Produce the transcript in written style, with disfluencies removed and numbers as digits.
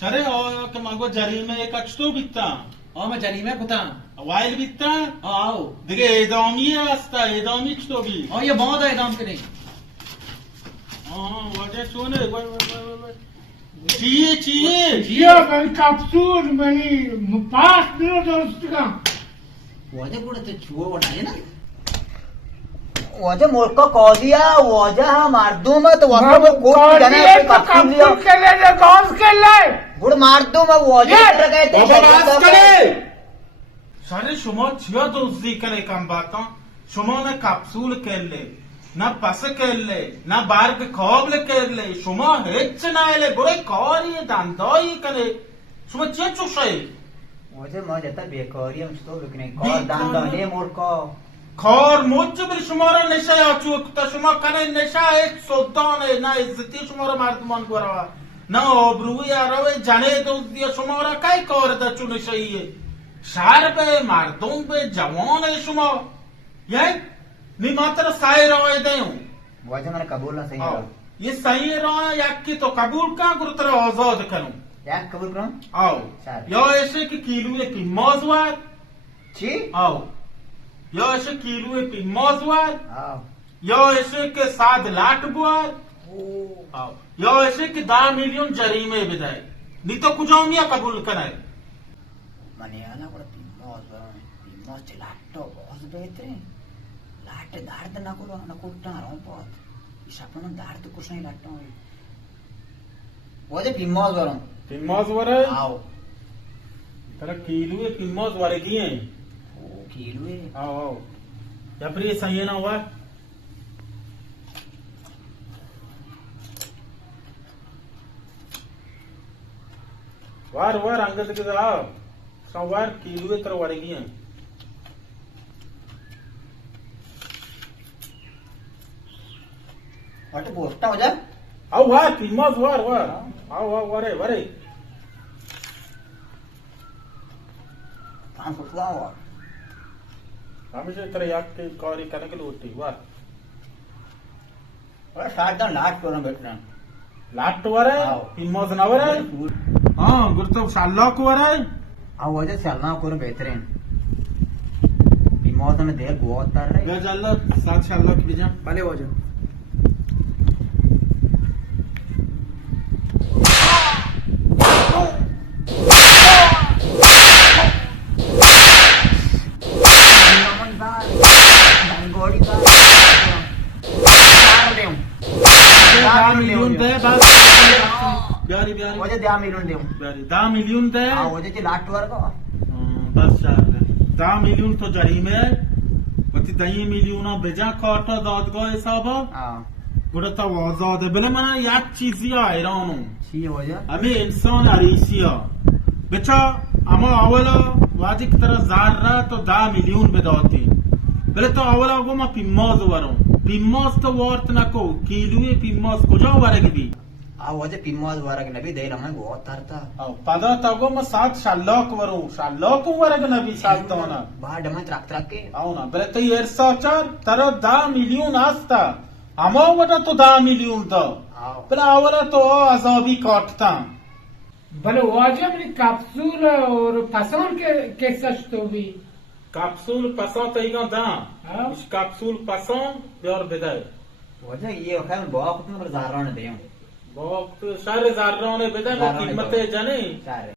شره که مگو جریمه کچتو بیتا ما جریمه کتم وایل بیتا آو دیگه اعدامی هستا اعدامی چطور بی یه بادا اعدام کنی واجه چونه وای چیه یا من کپسول منی پاس بیرو درست واجه بوده تو چوه ونایی نه واجه ملک کا قاضی ہے واجه مردم ہے تو وہاں وہ کوٹ جانا ہے کپسول لیا کے لیے گاز کے لیے گڑ مردم ہے واجه کر گئے تھے بابا باز کنه سر شما چیا دزدی کنه کم باتا شما نه کپسول کله نه پس کله نه برگ کابل کله شما هیچ نه گره کاری دندایی کنه شما چه چوشه واجه ما جتا بیکاری ہم تو بکنے کار دندانے ملک کا کار مجبر شما را نشه یا چوکتا شما کنه نشه هیچ سلطانه نه عزتی شما را مردمان گره نه آبروی عراوی جنه دزدی شما را کئی کار دا چو نشهیه شهر به مردم به جوان شما یعنی نیماتر سعی رای دیوں واجه میں نے قبول نہ صحیح کرا یہ صحیح رای یکی تو قبول کن گرو تر آزاد کنوں یک قبول کروں آو یا ایسے کہ کیلوی پیماز وار چی آو یا ایسے کیلوی پیماز وار آو یا ایسے کہ 7 लाख بوار آو یا ایسے کہ 10 میلیون جریمه بدهی نی تو کجا قبول کنه منی آنا بڑا پیماز چلاٹو بہت بہترین لاٹ دارد نہ کرو نہ کوٹا رہوں بہت اس اپنا دارد کچھ نہیں لاٹا ہوں واجه پیماز ورم پیماز واره آو ترا کیلوی پیماز وارگی ہیں او کیلوی آو آو یا پھر یہ صحیح نہ ہوا وار انگل کے آو سوار کیلوی تر وارگی ہیں واٹے پوسٹا ہو جا آو وار پیماز وار آو وارے کام فتوا ہوا ہمیشہ ترا یک کے کاری کرنے کے لوٹی وار اور ساتھ دن لاٹ کرنا بیٹھنا لاٹ وارے آو. پیماز نہ وارے ہاں گرتو شاللوک وارے آو واجه چلنا کرو بہترین پیماز میں دیر بہت تر رہے گا جاللہ ساتھ شاللوک بھی جام بله واجه گوڑی کا میلیون دے بس بیاری واجه 10 میلیون دیوں بیاری 10 میلیون دے ہاں واجه چی لاٹ ور کا بس شهر 10 میلیون تو جریمه وقتی 10 میلیون بجا کارتا دادگاه حسابا ہاں گوڑتا آزاده بله من یک چیزی ها ایرانو چی واجه همه انسان عریسی ها بچا اما اولا واجه که ترا ذره تو 10 میلیون بداتی بله تو اولا گو ما پیماز ورم پیماز تو وارت نکو کیلوی پیماز کجا ورگی بی آ واجه پیماز ورگ نبی دیل ہمیں بہت تر تھا پدا تا گو ما سات شلاک ورو شلاک ورگ نبی سات تونا باہر ڈمت رکھ کے అవునా بله تو ارسا چار ترا 10 میلیون هستا اما ودا تو 10 میلیون دا بله اولا تو عذابی کاٹتا بله واجه منی کپسول اور پسان کے سچتو بھی کپسول پسان تایگان دا اس کپسول پسان بیار بده واجه یہ خیلی بہت کتنا پر زہران دیوں با شهر زرانه بده با قیمت جنه شهر